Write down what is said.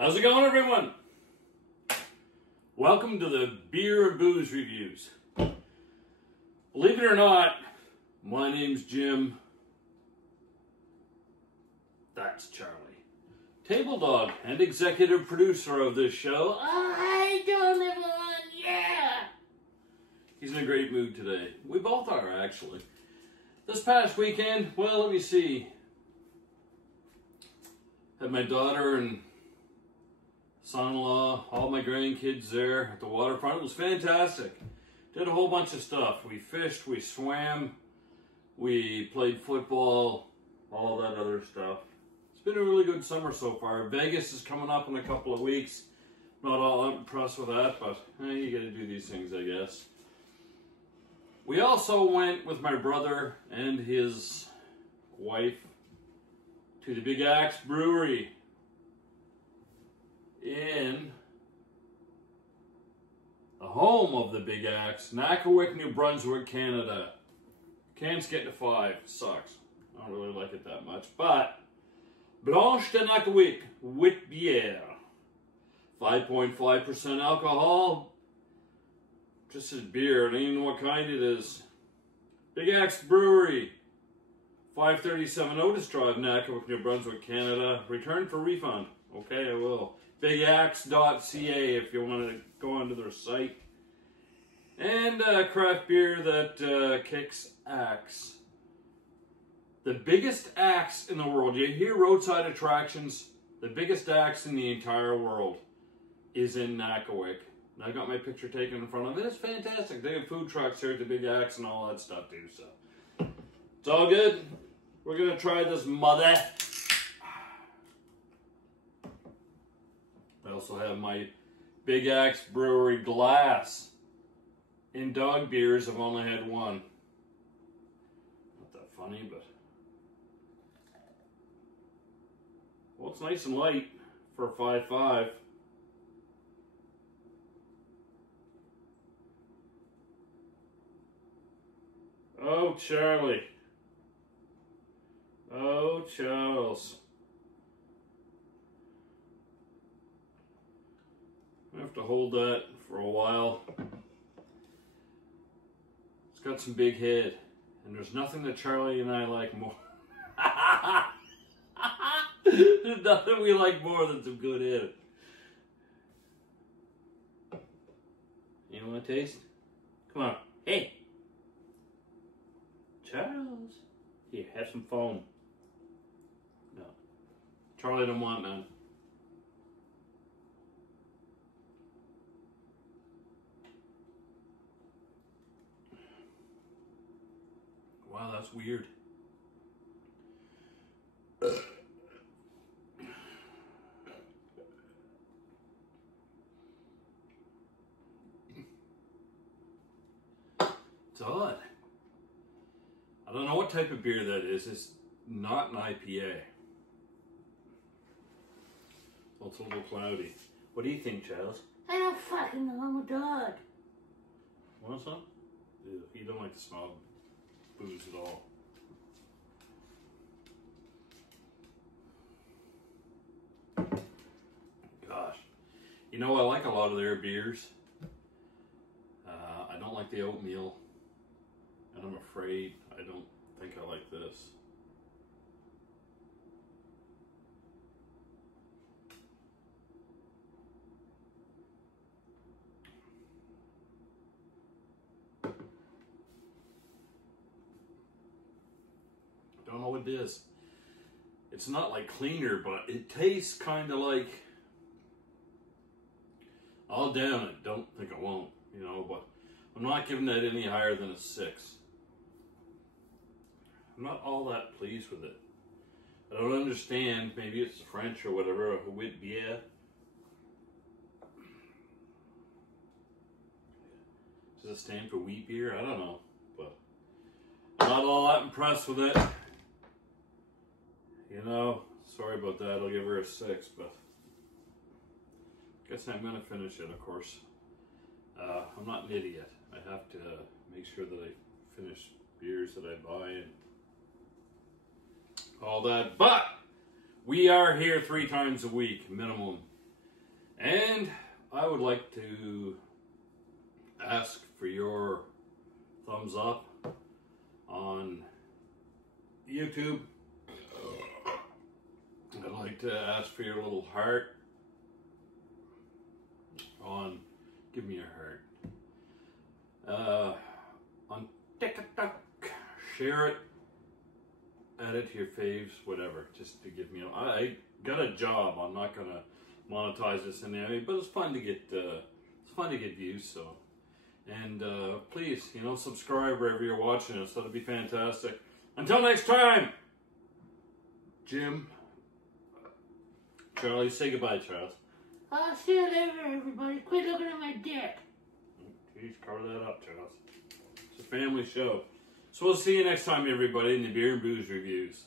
How's it going, everyone? Welcome to the Beer and Booze Reviews. Believe it or not, my name's Jim. That's Charlie. Table dog and executive producer of this show. Hi, everyone, yeah! He's in a great mood today. We both are, actually. This past weekend, well, let me see. Had my daughter and son-in-law, all my grandkids there at the waterfront. It was fantastic. Did a whole bunch of stuff. We fished, we swam, we played football, all that other stuff. It's been a really good summer so far. Vegas is coming up in a couple of weeks. Not all that impressed with that, but you gotta do these things, I guess. We also went with my brother and his wife to the Big Axe Brewery in the home of the Big Axe, Nakawick, New Brunswick, Canada. Can's getting to 5. Sucks. I don't really like it that much. But Blanche de Nakawick Wilbier. 5.5% alcohol. Just says beer. I don't even know what kind it is. Big Axe Brewery. 537 Otis Drive, Nakawick, New Brunswick, Canada. Return for refund. Okay, I will. bigaxe.ca if you want to go onto their site. And craft beer that kicks axe. The biggest axe in the world. You hear roadside attractions. The biggest axe in the entire world is in Nakawick. And I got my picture taken in front of it. It's fantastic. They have food trucks here at the Big Axe and all that stuff too. So it's all good. We're going to try this mother. I also have my Big Axe Brewery glass. In dog beers, I've only had one. Not that funny, but... well, it's nice and light for a 5.5. Oh, Charlie. Oh, Charles. I have to hold that for a while. It's got some big head, and there's nothing that Charlie and I like more. There's nothing we like more than some good head. You want to taste? Come on. Hey! Charles. Here, have some foam. No. Charlie don't want none. Wow, that's weird. It's odd. I don't know what type of beer that is. It's not an IPA. Well, it's a little cloudy. What do you think, Charles? I don't fucking know, I'm a dog. Want some? Ew, you don't like the smell of booze at all. Gosh. You know, I like a lot of their beers. I don't like the oatmeal. And I'm afraid I don't think I like this. Don't know what it is. It's not like cleaner, but it tastes kind of like... I'll down it. Don't think I won't, you know, but I'm not giving that any higher than a 6. I'm not all that pleased with it. I don't understand. Maybe it's French or whatever. Wilbier. Does it stand for wheat beer? I don't know, but I'm not all that impressed with it. You know, sorry about that. I'll give her a 6, but I guess I'm gonna finish it, of course. I'm not an idiot. I have to make sure that I finish beers that I buy and all that. But we are here 3 times a week minimum And I would like to ask for your thumbs up on YouTube. I'd like to ask for your little heart on, give me a heart. On TikTok, share it, add it to your faves, whatever, just to give me, I got a job, I'm not gonna monetize this in any way, but it's fun to get views, so. And please, subscribe wherever you're watching us, that'd be fantastic. Until next time, Jim, Charlie, say goodbye, Charles. I'll see you later, everybody. Quit looking at my dick. Please cover that up, Charles. It's a family show. So we'll see you next time, everybody, in the Beer and Booze Reviews.